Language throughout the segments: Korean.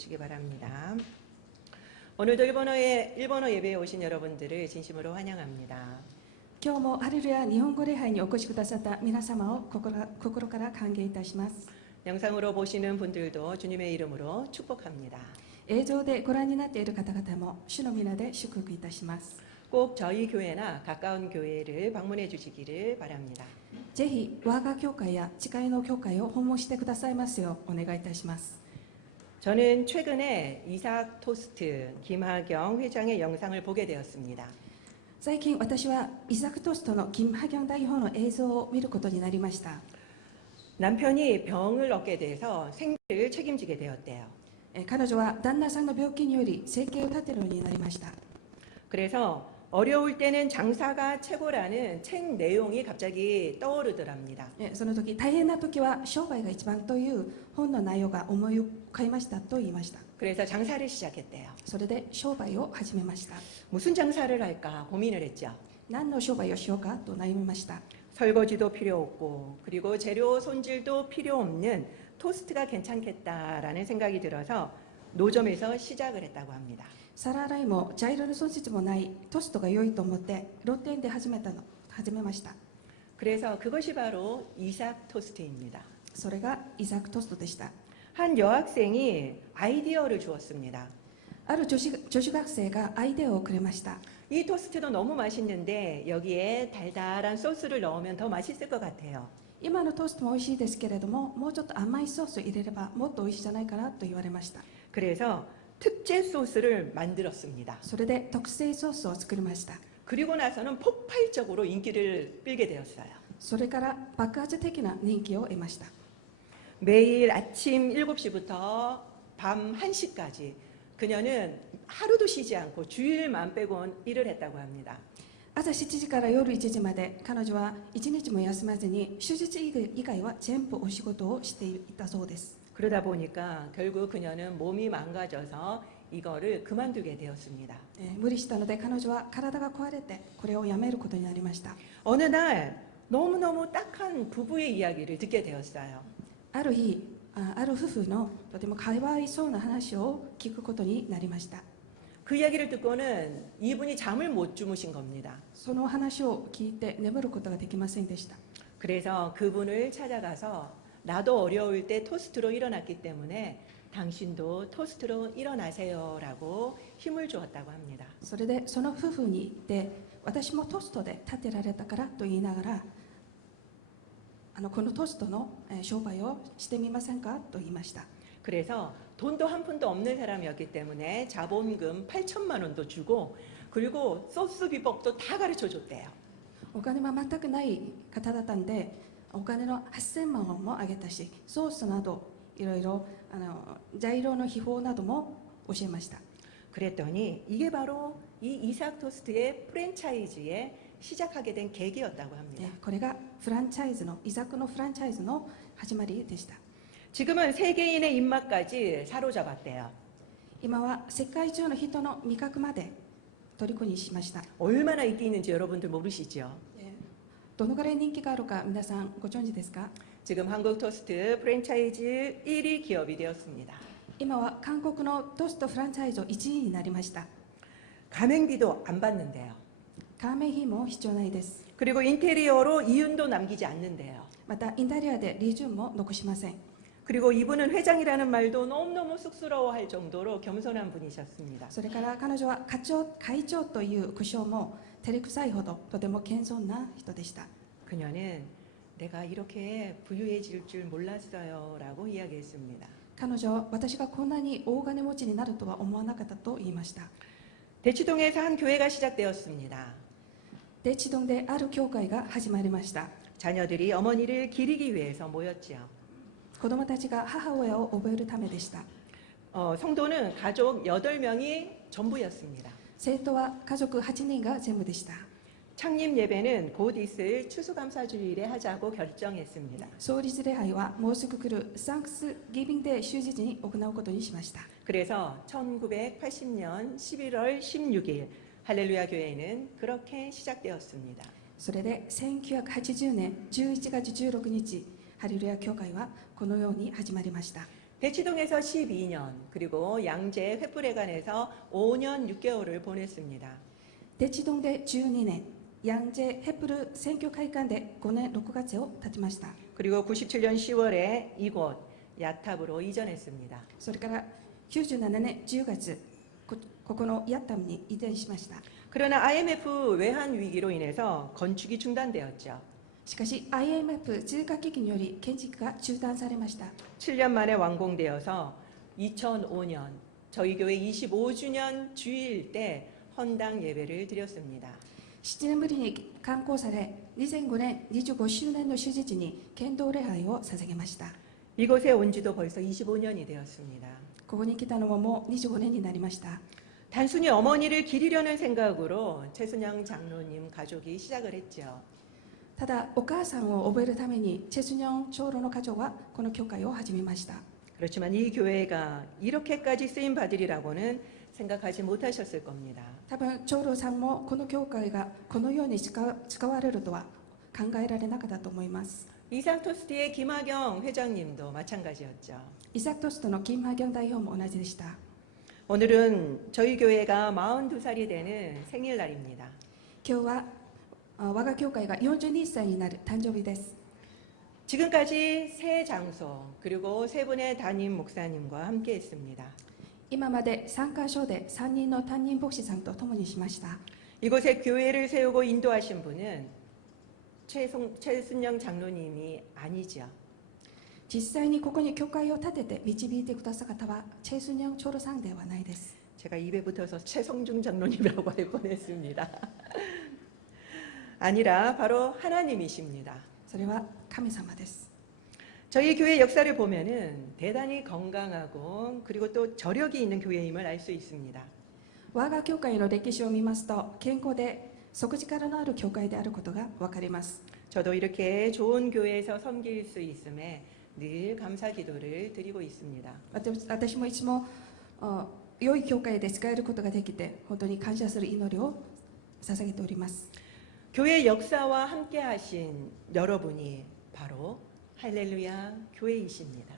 주시기 바랍니다. 오늘도 일본어 예배에 오신 여러분들을 진심으로 환영합니다. 今日もハレルヤ日本語礼拝にお越しくださった皆様を心から歓迎いたします。 영상으로 보시는 분들도 주님의 이름으로 축복합니다. 映像でご覧になっている方々も主の皆で祝福いたします。 꼭 저희 교회나 가까운 교회를 방문해 주시기를 바랍니다. ぜひ我が教会や近いの教会を訪問してくださいますようお願いいたします。 저는 최근에 이삭 토스트 김하경 회장의 영상을 보게 되었습니다. 最近私はイザクトストのキム・ハギョン代表の映像を見ることになりました。 남편이 병을 얻게 돼서 생계를 책임지게 되었대요. 彼女は旦那さんの病気により生計を立てるようになりました。 그래서 어려울 때는 장사가 최고라는 책 내용이 갑자기 떠오르더랍니다. その時大変な時は商売が一番という本の内容が思い浮かびましたと言いました。 그래서 장사를 시작했대요. それで商売を始めました。 무슨 장사를 할까 고민을 했죠. 何の商売をしようかと悩みました。 설거지도 필요 없고 그리고 재료 손질도 필요 없는 토스트가 괜찮겠다라는 생각이 들어서 노점에서 시작을 했다고 합니다. 皿洗いも茶色のソーセージもないトーストが良いと思って露店で始めました。 그래서 그것이 바로 이삭 토스트입니다. それがイザクトーストでした。 한 여학생이 아이디어를 주었습니다. ある女子学生がアイデアをくれました。 이 토스트도 너무 맛있는데 여기에 달달한 소스를 넣으면 더 맛있을 것 같아요. 今のトーストも美味しいですけれども、もうちょっと甘いソースを入れればもっと美味しいじゃないかなと言われました。 그래서 특제 소스를 만들었습니다. それで特製ソースを作りました。 그리고 나서는 폭발적으로 인기를 끌게 되었어요. それから爆発的な人気を得ました。 매일 아침 7시부터 밤 1시까지 그녀는 하루도 쉬지 않고 주일만 빼곤 일을 했다고 합니다. 朝7時から夜1時まで彼女は1日も休まずに手術以外は全部お仕事をしていたそうです。 그러다 보니까 결국 그녀는 몸이 망가져서 이거를 그만두게 되었습니다. 無理したので彼女は体が壊れてこれをやめることになりました。 어느 날 너무너무 딱한 부부의 이야기를 듣게 되었어요. ある日、ある夫婦のとてもかわいそうな話を聞くことになりました。 그 이야기를 듣고는 이분이 잠을 못 주무신 겁니다. その話を聞いて眠ることができませんでした。 그래서 그분을 찾아가서 나도 어려울 때 토스트로 일어났기 때문에 당신도 토스트로 일어나세요라고 힘을 주었다고 합니다. それでその夫婦に言って、私もトーストで立てられたからと言いながら、このトーストの商売をしてみませんかと言いました。 그래서 돈도 한 푼도 없는 사람이었기 때문에 자본금 8천만 원도 주고 그리고 소스 비법도 다 가르쳐 줬대요. お金は全くない方だったんで、お金の8000万ウォンもあげたし、ソースなどいろいろ材料の秘宝なども教えました。 그랬더니 이게 바로 이 이삭 토스트의 프랜차이즈에 시작하게 된 계기였다고 합니다. これがフランチャイズのイザクのフランチャイズの始まりでした。 지금은 세계인의 입맛까지 사로잡았대요. 今は世界中の人の味覚まで虜にしました。 얼마나 인기 있는지 여러분들 모르시죠? どのぐらい人気があるか皆さんご存知ですか？ 지금 한국 토스트 프랜차이즈 1위 기업이 되었습니다. 今は韓国のトーストフランチャイズ1位になりました。 가맹비도 안 받는데요. カーメン費も必要ないです。 그리고 인테리어로 이윤도 남기지 않는데요. またインタリアで利潤も残しません。 그리고 이분은 회장이라는 말도 너무너무 쑥스러워할 정도로 겸손한 분이셨습니다. それから彼女は会長という苦称も照れくさいほどとても謙遜な人でした。 그녀는 내가 이렇게 부유해질 줄 몰랐어요 라고 이야기했습니다. 彼女は私がこんなに大金持ちになるとは思わなかったと言いました。 대치동에서 한 교회가 시작되었습니다. デチドンである教会が始まりました。 자녀들이 어머니를 기리기 위해서 모였지요. 子供たちが母親を覚えるためでした。 성도는 가족 8명이 전부였습니다. 生徒は家族8人が全部でした。 창립 예배는 곧 있을 추수감사주일에 하자고 결정했습니다. 創立礼拝はもうすぐ来るサンクスギビングデー終日に行うことにしました。 그래서 1980년 11월 16일 할렐루야 교회는 그렇게 시작되었습니다. それで1980年11月16日ハレルヤ教会はこのように始まりました。 대치동에서 12년, 그리고 양재 횃불회관에서 5년 6개월을 보냈습니다. デチドンで12年、ヤンジェ・ヘプル選挙会館で5年6月を経ちました。 그리고 97년 10월에 이곳 야탑으로 이전했습니다. それから97年10月、ここのヤッタムに移転しました。 그러나 IMF 외환 위기로 인해서 건축이 중단되었죠. しかし IMF 通貨危機により建築が中断されました。 7년 만에 완공되어서 2005년 저희 교회 25주년 주일 때 헌당 예배를 드렸습니다. 7年ぶりに完工され、2005年25周年の主日に献堂礼拝を捧げました。 이곳에 온 지도 벌써 25년이 되었습니다. ここに来たのはもう25年になりました。 단순히 어머니를 기리려는 생각으로 최순영 장로님 가족이 시작을 했죠. ただお母さんを覚えるためにチェスニョン長老の家長はこの教会を始めました。 그렇지만 이 교회가 이렇게까지 쓰임 받으리라고는 생각하지 못하셨을 겁니다. 多分長老さんもこの教会がこのように使われるとは考えられなかったと思います。 이상토스트의 김하경 회장님도 마찬가지였죠. イサクトストのキム・ハギョン代表も同じでした。 오늘은 저희 교회가 42살이 되는 생일날입니다. 今日は我が教会が42歳になる誕生日です。 지금까지 세 장소 그리고 세 분의 담임 목사님과 함께 했습니다. 今まで3カ所で3人の担任牧師さんと共にしました。 이곳에 교회를 세우고 인도하신 분은 최순영 장로님이 아니죠. 実際にここに教会を建てて導いてくださった方はチェスニョン長老さんではないです。 제가 입에 붙어서 최성중 장로님이라고 할 뻔했습니다. 아니라 바로 하나님이십니다. それは神様です。 저희 교회 역사를 보면은 대단히 건강하고 그리고 또 저력이 있는 교회임을 알 수 있습니다. 我が教会の歴史を見ますと健康で底力のある教会であることが分かります。 저도 이렇게 좋은 교회에서 섬길 수 있음에 늘 감사 기도를 드리고 있습니다. 私もいつも良い教会で使えることができて本当に感謝する祈りを捧げております。 교회 역사와 함께 하신 여러분이 바로 할렐루야 교회이십니다.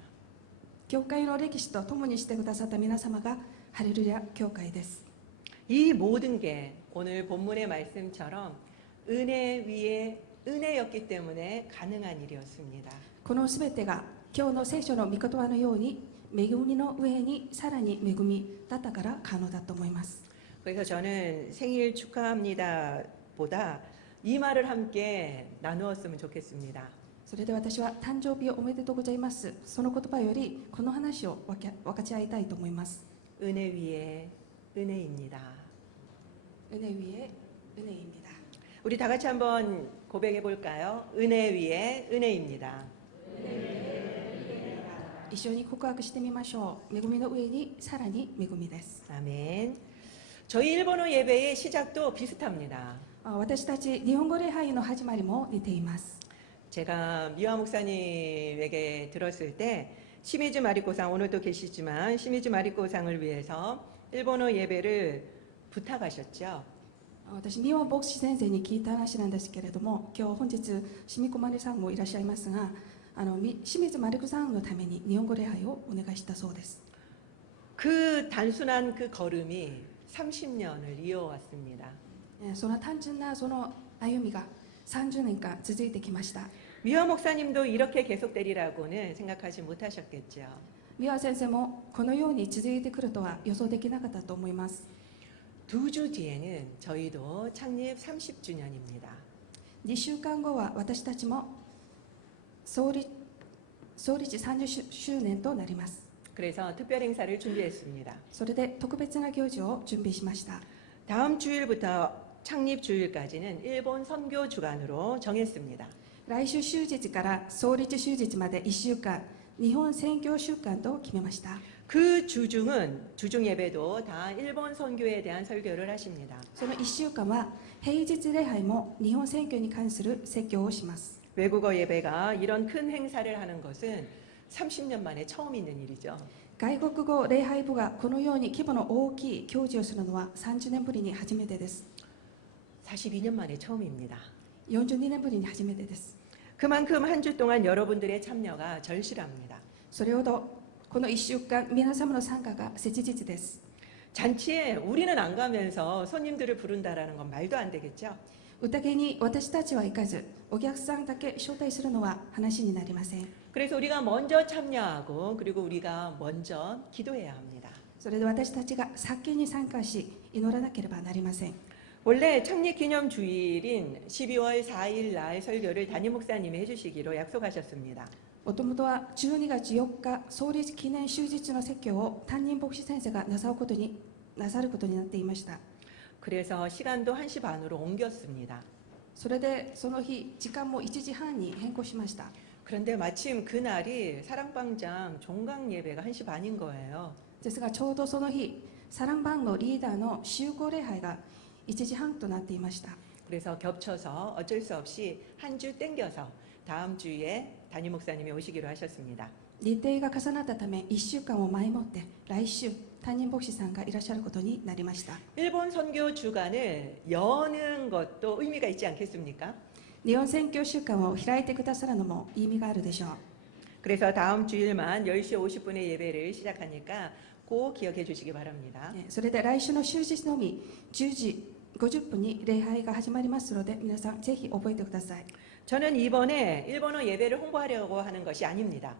教会の歴史と共にしてくださった皆様がハレルヤ教会です。 이 모든 게 오늘 본문의 말씀처럼 은혜 위에 은혜였기 때문에 가능한 일이었습니다. このすべてが今日の聖書の御言葉のように恵みの上にさらに恵みだったから可能だと思います。 그래서 저는 생일 축하합니다 보다 이 말을 함께 나누었으면 좋겠습니다. それで私は誕生日をおめでとうございます。その言葉よりこの話を分かち合いたいと思います。 은혜 위에 은혜입니다. 은혜 위에 은혜입니다. 우리 다 같이 한번 고백해 볼까요? 은혜 위에 은혜입니다. 一緒に告白してみましょう。恵みの上にさらに恵みです。 아멘. 저희 일본어 예배의 시작도 비슷합니다. 私たち日本語礼拝の始まりも似ています。 제가 미화 목사님에게 들었을 때 시미즈 마리코상 오늘도 계시지만 시미즈 마리코상을 위해서 일본어 예배를 부탁하셨죠. 私三輪牧師先生に聞いた話なんですけれども、今日本日しみこまりさんもいらっしゃいますが、清水マリコさんのために日本語礼拝をお願いしたそうです。 그 단순한 그 걸음이 30년을 이어왔습니다. その単純なその歩みが30年間続いてきました。 미화 목사님도 이렇게 계속되리라고는 생각하지 못하셨겠죠. 三輪先生もこのように続いてくるとは予想できなかったと思います。 두 주 뒤에는 저희도 창립 30주년입니다. 2週間後は私たちも創立30周年となります。 그래서 특별 행사를 준비했습니다. それで特別な行事を準備しました。 다음 주일부터 창립 주일까지는 일본 선교 주간으로 정했습니다. 来週終日から創立終日まで1週間、日本宣教週間と決めました。 그 주중 예배도 다 일본 선교에 대한 설교를 하십니다. その1週間は平日礼拝も日本宣教に関する説教をします。 외국어 예배가 이런 큰 행사를 하는 것은 30년 만에 처음 있는 일이죠. 外国語礼拝部がこのように規模の大きい教示をするのは30年ぶりに初めてです。 42년 만에 처음입니다. 42年ぶりに初めてです。 그만큼 한 주 동안 여러분들의 참여가 절실합니다. それほどこの1週間皆様の参加が切実です。 잔치에 우리는 안 가면서 손님들을 부른다라는 건 말도 안 되겠죠? 宴に私たちは行かず、お客さんだけ招待するのは話になりません。 그래서 우리가 먼저 참여하고 그리고 우리가 먼저 기도해야 합니다. それで私たちが先に参加し、祈らなければなりません。 원래 창립 기념 주일인 12월 4일 날 설교를 담임 목사님이 해주시기로 약속하셨습니다. もともとは12月4日創立記念終日の説教を担任牧師先生がなさることになっていました。 그래서 시간도 1시 반으로 옮겼습니다. それでその日時間も1時半に変更しました。 그런데 마침 그날이 사랑방장 종강 예배가 1시 반인 거예요. ですがちょうどその日サランバンのリーダーの集合礼拝が1時半となっていました。 그래서 겹쳐서 어쩔 수 없이 한 주 땡겨서 다음 주에 담임 목사님이 오시기로 하셨습니다. 日程が重なったため1週間を前もって来週担任牧師さんがいらっしゃることになりました。 일본 선교 주간을 여는 것도 의미가 있지 않겠습니까? 日本宣教週間を開いてくださるのも意味があるでしょう。 그래서 다음 주일만 10시 50분에 예배를 시작하니까 꼭 기억해 주시기 바랍니다. それで来週の終日のみ10時50分に礼拝が始まりますので皆さんぜひ覚えてください。 저는 이번에 일본어 예배를 홍보하려고 하는 것이 아닙니다.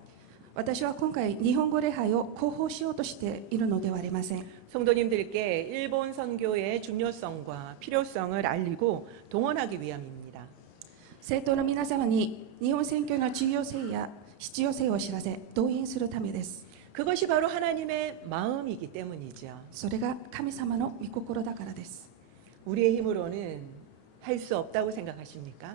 私は今回日本語礼拝を広報しようとしているのではありません。 성도님들께 일본 선교의 중요성과 필요성을 알리고 동원하기 위함입니다. 生徒の皆様に日本宣教の重要性や必要性を知らせ動員するためです。 그것이 바로 하나님의 마음이기 때문이죠. それが神様の御心だからです。 우리의 힘으로는 할 수 없다고 생각하십니까?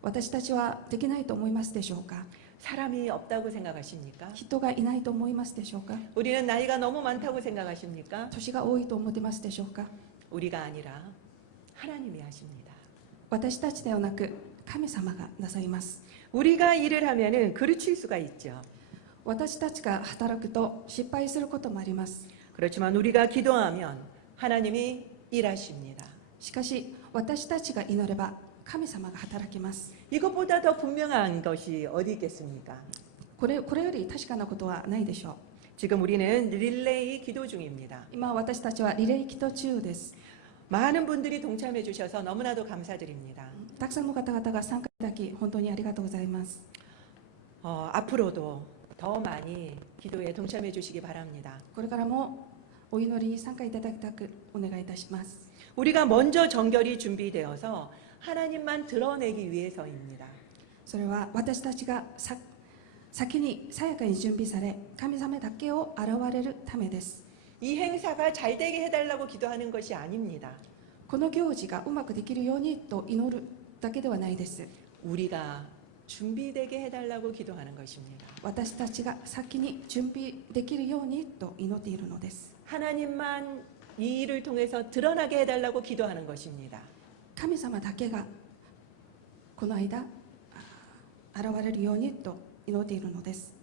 私たちはできないと思いますでしょうか。 사람이 없다고 생각하십니까? 人がいないと思いますでしょうか。 우리는 나이가 너무 많다고 생각하십니까? 年が多いと思ってますでしょうか。 우리가 아니라 하나님이 하십니다. 私たちではなく神様がなさいます。 우리가 일을 하면은 그르칠 수가 있죠. 私たちが働くと失敗することもあります。 그렇지만 우리가 기도하면 하나님이 일하십니다. しかし私たちが祈れば神様が働きます。 이것보다 더 분명한 것이 어디 있겠습니까? これより確かなことはないでしょう。 지금 우리는 릴레이 기도 중입니다. 今私たちはリレー祈祷中です。 많은 분들이 동참해 주셔서 너무나도 감사드립니다. たくさんの方々が参加いただき本当にありがとうございます。 앞으로도 더 많이 기도에 동참해 주시기 바랍니다. これからもお祈りに参加いただきたくお願いいたします。 우리가 먼저 정결이 준비되어서 하나님만 드러내기 위해서입니다. それは私たちが先にさやかに準備され神様だけを現れるためです。 이 행사가 잘 되게 해달라고 기도하는 것이 아닙니다. この行事がうまくできるようにと祈るだけではないです。 우리가 준비되게 해달라고 기도하는 것입니다. 私たちが先に準備できるようにと祈っているのです。 하나님만 이 일을 통해서 드러나게 해달라고 기도하는 것입니다. 神様だけがこの間現れるようにと祈っているのです。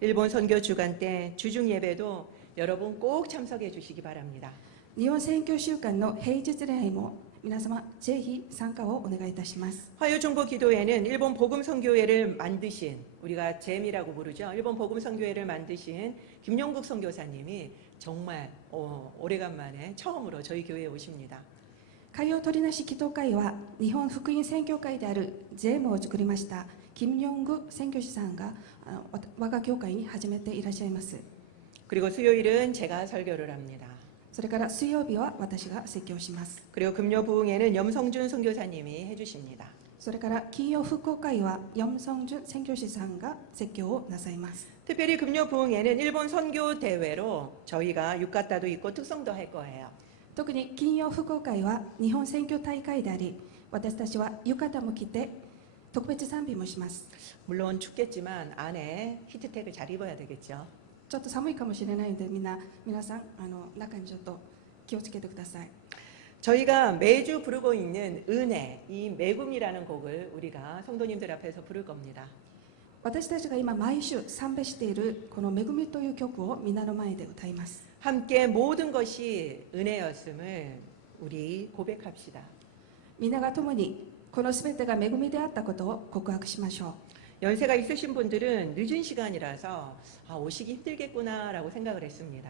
일본 선교 주간 때 주중 예배도 여러분 꼭 참석해 주시기 바랍니다. 日本宣教週間の平日礼拝も皆様ぜひ参加をお願いいたします。 화요중보 기도회는 일본 복음 선교회를 만드신 우리가 잼이라고 부르죠. 일본 복음 선교회를 만드신 김용국 선교사님이 정말 오래간만에 처음으로 저희 교회에 오십니다. 海洋鳥なし祈祷会は日本福音宣教会であるゼームを作りました金ヨング宣教師さんが我が教会に初めていらっしゃいます。 그리고 수요일은 제가 설교를 합니다. それから水曜日は私が説教します。 그리고 금요 부흥회는 염성준 선교사님이 해주십니다. それから金曜復興会はヨンソンジュン宣教師さんが説教をなさいます。 특별히 금요 부흥회는 일본 선교 대회로 저희가 유카타도 있고 특성도 할 거예요. 特に金曜復興会は日本宣教大会であり私たちは浴衣も着て特別賛美もします。 물론 춥겠지만 안에 히트텍을 잘 입어야 되겠죠. ちょっと寒いかもしれないので皆さん中にちょっと気をつけてください。 저희가 매주 부르고 있는 은혜, 이 매금이라는 곡을 우리가 성도님들 앞에서 부를 겁니다. 私たちが今毎週賛美しているこの恵みという曲を皆の前で歌います。 함께 모든 것이 은혜였음을 우리 고백합시다. 皆が共にこのすべてが恵みであったことを告白しましょう。 연세가 있으신 분들은 늦은 시간이라서 오시기 힘들겠구나라고 생각을 했습니다.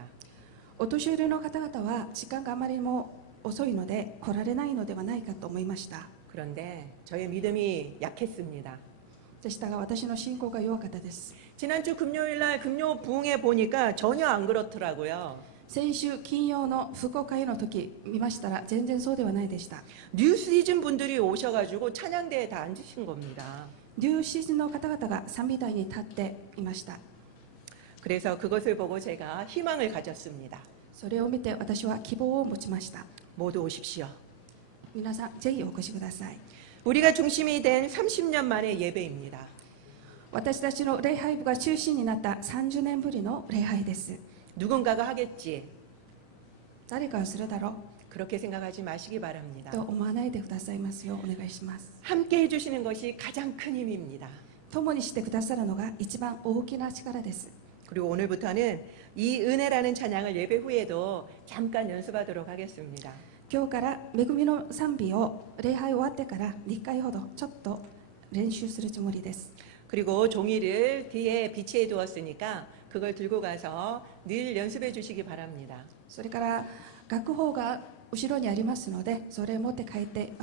お年寄りの方々は時間があまりにも遅いので来られないのではないかと思いました。 그런데 저의 믿음이 약했습니다. でしたが私の信仰が弱かったです。 지난주 금요일 날 금요 부흥회 보니까 전혀 안 그렇더라고요. 先週金曜の福岡への時見ましたら全然そうではないでした。 뉴시즌 분들이 오셔가지고 찬양대에 다 앉으신 겁니다. ニューシーズンの方々が賛美台に立っていました。 그래서 그것을 보고 제가 희망을 가졌습니다. それを見て私は希望を持ちました。 모두 오십시오. 皆さんぜひお越しください。 우리가 중심이 된 30년 만의 예배입니다. 私たちの礼拝部が中心になった30年ぶりの礼拝です。 누군가가 하겠지. 誰かをするだろう 그렇게 생각하지 마시기 바랍니다. と思わないでくださいますようお願いします。 함께 해주시는 것이 가장 큰 힘입니다. 共にしてくださるのが一番大きな力です。 그리고 오늘부터는 이 은혜라는 찬양을 예배 후에도 잠깐 연습하도록 하겠습니다. 今日から恵みの賛美を礼拝終わってから2回ほどちょっと練習するつもりです。 그리고 종이를 뒤에 비치해 두었으니까 그걸 들고 가서 늘 연습해 주시기 바랍니다. それから楽譜が後ろにありますのでそれを持って帰って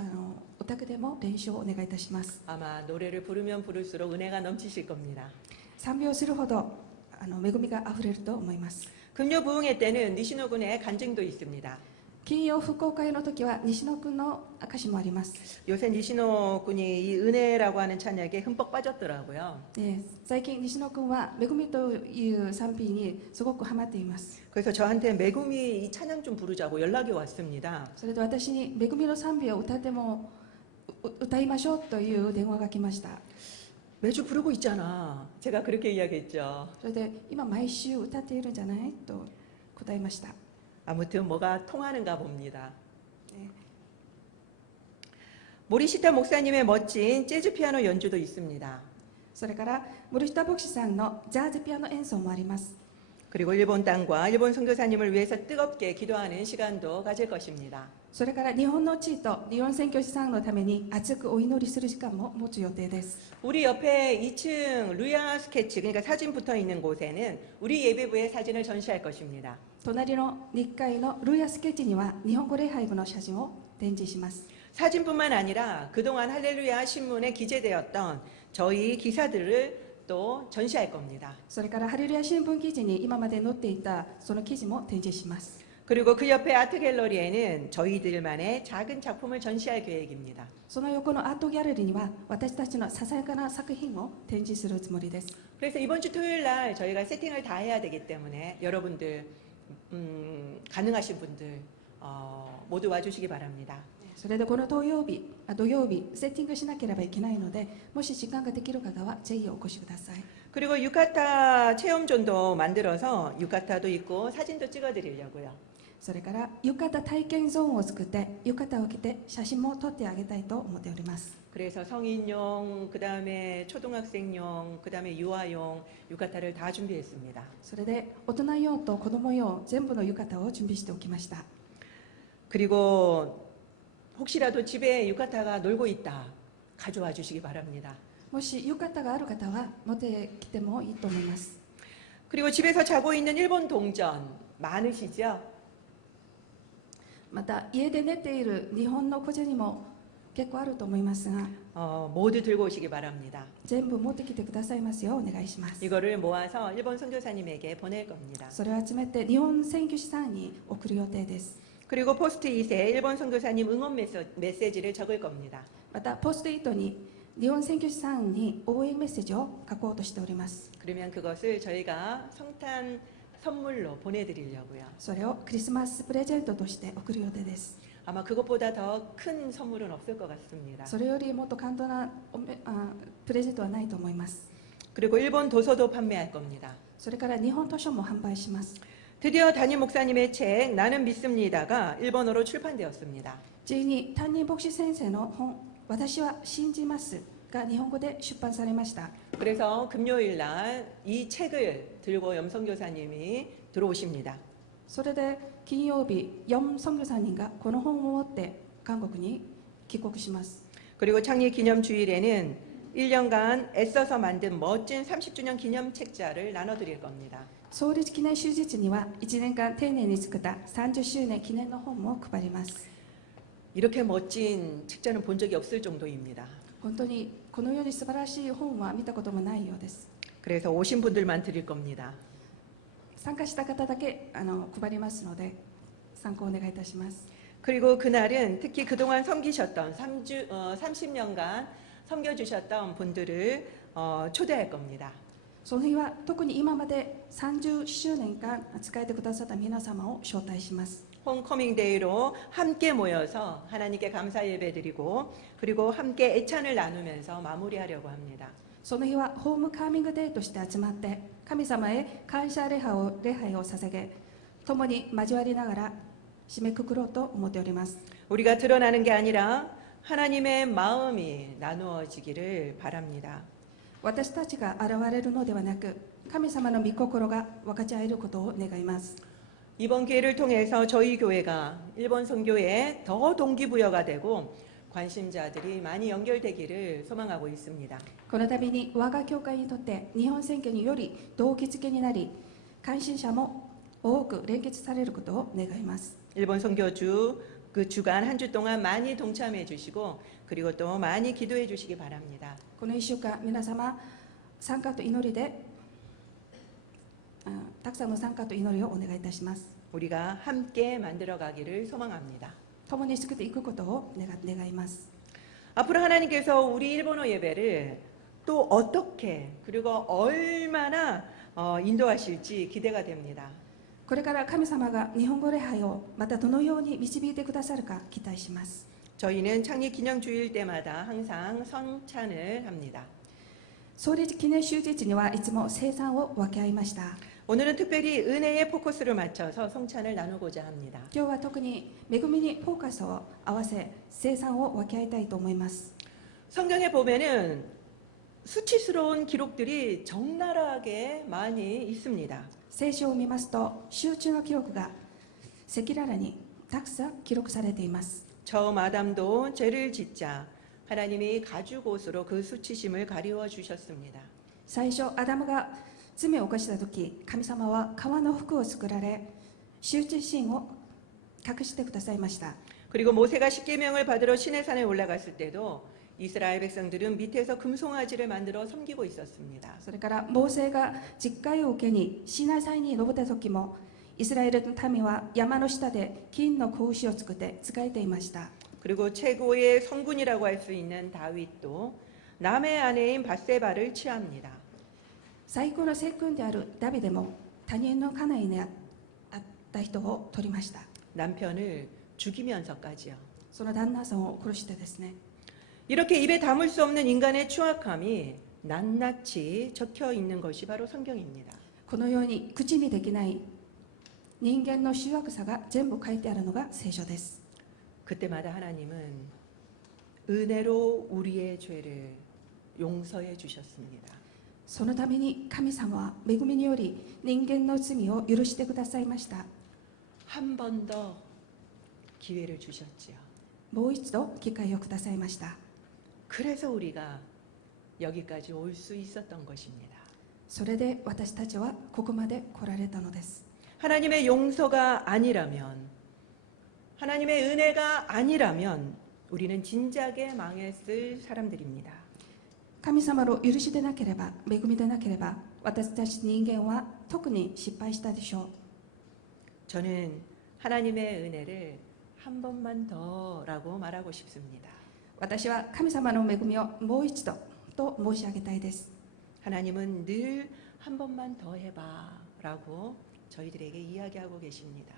お宅でも練習をお願いいたします。 아마 노래를 부르면 부를수록 은혜가 넘치실 겁니다. 賛美をするほど恵みがあふれると思います。 금요 부흥회 때는 니시노군에 간증도 있습니다. 金曜復興会の時は西野君の歌詞もあります。 요새 니시노군이 이 은혜라고 하는 찬양에 흠뻑 빠졌더라고요. 最近西野君は恵みという賛美にすごくハマっています。 그래서 저한테 매구미 이 찬양 좀 부르자고 연락이 왔습니다. それで私に恵みの賛美を歌いましょうという電話が来ました。 매주 부르고 있잖아. 제가 그렇게 이야기했죠. それで今毎週歌っているんじゃないと答えました。 아무튼 뭐가 통하는가 봅니다. 모리시타 목사님의 멋진 재즈 피아노 연주도 있습니다. それから森下牧師さんのジャズピアノ演奏もあります。 그리고 일본 땅과 일본 선교사님을 위해서 뜨겁게 기도하는 시간도 가질 것입니다. それから日本の地位と日本宣教師さんのために熱くお祈りする時間も持つ予定です。 우리 옆에 2층 루야 스케치, 그러니까 사진 붙어 있는 곳에는 우리 예배부의 사진을 전시할 것입니다. 隣の2階のルーヤスケッチには日本語礼拝部の写真を展示します。 사진뿐만 아니라 그동안 할렐루야 신문에 기재되었던 저희 기사들을 또 전시할 겁니다. それからハレルヤ新聞記事に今まで載っていたその記事も展示します。 그리고 그 옆에 아트 갤러리에는 저희들만의 작은 작품을 전시할 계획입니다. その横のアートギャラリーには私たちのささやかな作品を展示するつもりです。 그래서 이번 주 토요일 날 저희가 세팅을 다 해야 되기 때문에 여러분들 가능하신 분들 모두 와주시기 바랍니다. それでこの土曜日セッティングしなければいけないのでもし時間ができる方はぜひお越しください。 그리고 유카타 체험존도 만들어서 유카타도 있고 사진도 찍어드리려고요. それから浴衣体験ゾーンを作って浴衣を着て写真も撮ってあげたいと思っております。 그래서 성인용, 그 다음에 초등학생용, 그 다음에 유아용 유카타를 다 준비했습니다. それで大人用と子供用全部の浴衣を準備しておきました。 그리고 혹시라도 집에 유카타가 놀고 있다 가져와 주시기 바랍니다. もし浴衣がある方は持ってきてもいいと思います。 그리고 집에서 자고 있는 일본 동전 많으시죠? また家で寝ている日本の小銭も結構あると思いますが 모두 들고 오시기 바랍니다. 全部持ってきてくださいますようお願いします。 이거를 모아서 일본 선교사님에게 보낼 겁니다. それを集めて日本宣教師さんに送る予定です。 그리고 포스트잇에 일본 선교사님 응원 메시지를 적을 겁니다. またポストイートに日本宣教師さんに応援メッセージを書こうとしております。 그러면 그것을 저희가 성탄 선물로 보내드리려고요. それをクリスマスプレゼントとして送る予定です。 아마 그것보다 더 큰 선물은 없을 것 같습니다. それよりもっと簡単なプレゼントはないと思います。 그리고 일본 도서도 판매할 겁니다. それから日本図書も販売します。 드디어 담임 목사님의 책 나는 믿습니다가 일본어로 출판되었습니다. ついに担任牧師先生の本私は信じますが日本語で出版されました。 그래서 금요일 날 이 책을 들고 염선교사님이 들어오십니다. それで金曜日4선교사님がこの本を持って韓国に帰国します。 그리고 창립 기념 주일에는 1년간 애써서 만든 멋진 30주년 기념 책자를 나눠드릴 겁니다. 創立記念手術には1年間丁寧に作った30周年記念の本も配ります。 이렇게 멋진 책자는 본 적이 없을 정도입니다. 本当にこのように素晴らしい本は見たこともないようです。 그래서 오신 분들만 드릴 겁니다. 参加した方だけ配りますので参考お願いいたします。 그리고 그날은 특히 그동안 섬기셨던 30년간 섬겨주셨던 분들을 초대할 겁니다. その日は特に今まで30周年間仕えてくださった皆様を招待します。 홈커밍 데이로 함께 모여서 하나님께 감사 예배드리고 그리고 함께 애찬을 나누면서 마무리하려고 합니다. その日はホームカーミングデーとして集まって神様へ感謝礼拝を捧げ共に交わりながら締めくくろうと思っております。 우리가 드러나는 게 아니라 하나님의 마음이 나누어지기를 바랍니다. 私たちが現れるのではなく神様の御心が分かち合えることを願います。 이번 기회를 통해서 저희 교회가 일본 선교에 더 동기부여가 되고 관심자들이 많이 연결되기를 소망하고 있습니다. この度に我が教会にとって日本選挙により動機づけになり関心者も多く連結されることを願います。 일본 선교주 그 주간 한 주 동안 많이 동참해 주시고 그리고 또 많이 기도해 주시기 바랍니다. この1週間皆様参加と祈りでたくさんの参加と祈りをお願いいたします。 우리가 함께 만들어 가기를 소망합니다. 共に救っていくことを願います。 앞으로 하나님께서 우리 일본어 예배를 또 어떻게 그리고 얼마나 인도하실지 기대가 됩니다. これから神様が日本語礼拝をまたどのように導いてくださるか期待します。 저희는 창립 기념 주일 때마다 항상 성찬을 합니다. 創立記念手術にはいつも聖餐を分け合いました。 오늘은 특별히 은혜에 포커스를 맞춰서 성찬을 나누고자 합니다. 今日は特に恵みにフォーカスを合わせ聖餐を分け合いたいと思います。 성경에 보면은 수치스러운 기록들이 적나라하게 많이 있습니다. 聖書を見ますと集中の記録が赤裸々にたくさん記録されています。 처음 아담도 죄를 짓자 하나님이 가죽옷으로 그 수치심을 가리워 주셨습니다. 最初アダムが罪を犯した時神様は革の服を作られ羞恥心を隠してくださいました。 그리고 모세가 십계명을 받으러 시내산에 올라갔을 때도 이스라엘 백성들은 밑에서 금송아지를 만들어 섬기고 있었습니다. それからモーセが実戒を受けにシナイ山に登った時もイスラエルの民は山の下で金の子牛を作って仕えていました。 그리고 최고의 성군이라고 할 수 있는 다윗도 남의 아내인 밧세바를 취합니다. 最高の聖君であるダビデも他人の家内にあった人を取りました。 남편을 죽이면서까지요. その旦那さんを殺してですね。 이렇게 입에 담을 수 없는 인간의 추악함이 낱낱이 적혀 있는 것이 바로 성경입니다. このように口にできない人間の醜悪さが全部書いてあるのが聖書です。 그때마다 하나님은 은혜로 우리의 죄를 용서해 주셨습니다. そのために神様は恵みにより人間の罪を許してくださいました。 한 번 더 기회를 주셨지요. もう一度機会をくださいました。 그래서 우리가 여기까지 올 수 있었던 것입니다. それで私たちはここまで来られたのです。 하나님의 용서가 아니라면, 하나님의 은혜가 아니라면 우리는 진작에 망했을 사람들입니다. 神様の許しでなければ恵みでなければ私たち人間は特に失敗したでしょう。 저는 하나님의 은혜를 한 번만 더라고 말하고 싶습니다. 私は神様の恵みをもう一度と申し上げたいです。 하나님은 늘 한 번만 더 해봐라고 저희들에게 이야기하고 계십니다.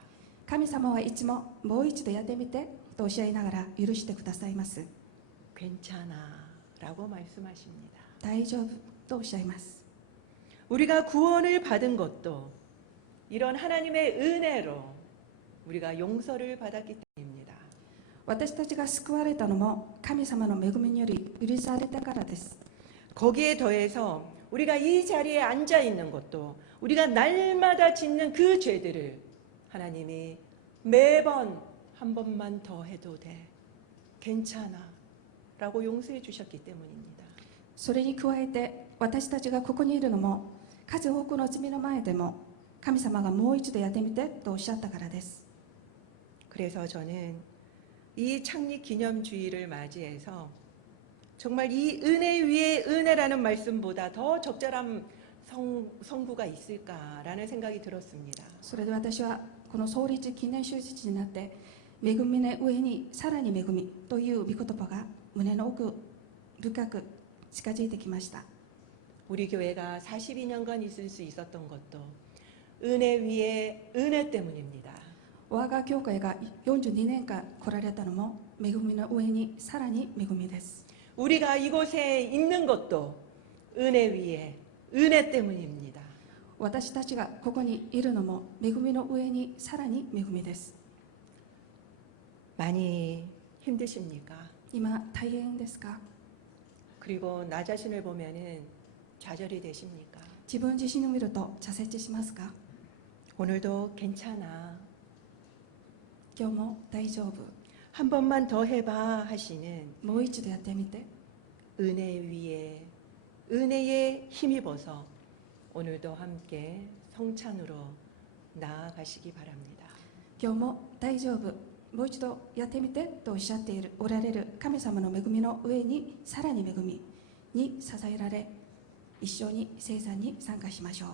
神様はいつももう一度やってみてとおっしゃいながら許してくださいます。 괜찮아라고 말씀하십니다. 大丈夫とおっしゃいます。 우리가 구원을 받은 것도 이런 하나님의 은혜로 우리가 용서를 받았기 때문입니다. 私たちが救われたのも神様の恵みにより許されたからです。 거기에 더해서 우리가 이 자리에 앉아 있는 것도 우리가 날마다 짓는 그 죄들을 하나님이 매번 한 번만 더 해도 돼. 괜찮아. 라고 용서해 주셨기 때문입니다. それに加えて私たちがここにいるのも数多くの罪の前でも神様がもう一度やってみてとおっしゃったからです。 그래서 저는 이 창립 기념주의를 맞이해서 정말 이 은혜 위에 은혜라는 말씀보다 더 적절한 성구가 있을까라는 생각이 들었습니다. それで私はこの創立記念周日になって恵みの上にさらに恵みという御言葉が胸の奥深く近づいてきました。 우리 교회가 42년간 있을 수 있었던 것도 은혜 위에 은혜 때문입니다. 我が教会が42年間来られたのも恵みの上にさらに恵みです。 우리가 이곳에 있는 것도 은혜 위에 은혜 때문입니다. 私たちがここにいるのも恵みの上にさらに恵みです。 많이 힘드십니까? 今大変ですか？ 그리고 나 자신을 보면은 좌절이 되십니까? 自分自身を見ると挫折しますか？ 오늘도 괜찮아. 今日も大丈夫。 한 번만 더 해봐 하시는 もう一度やってみて。 은혜 위에 은혜에 힘입어서 오늘도 함께 성찬으로 나아가시기 바랍니다. 今日も大丈夫。もう一度やってみてとおっしゃっておられる神様の恵みの上にさらに恵みに支えられ、一緒に聖餐に参加しましょう。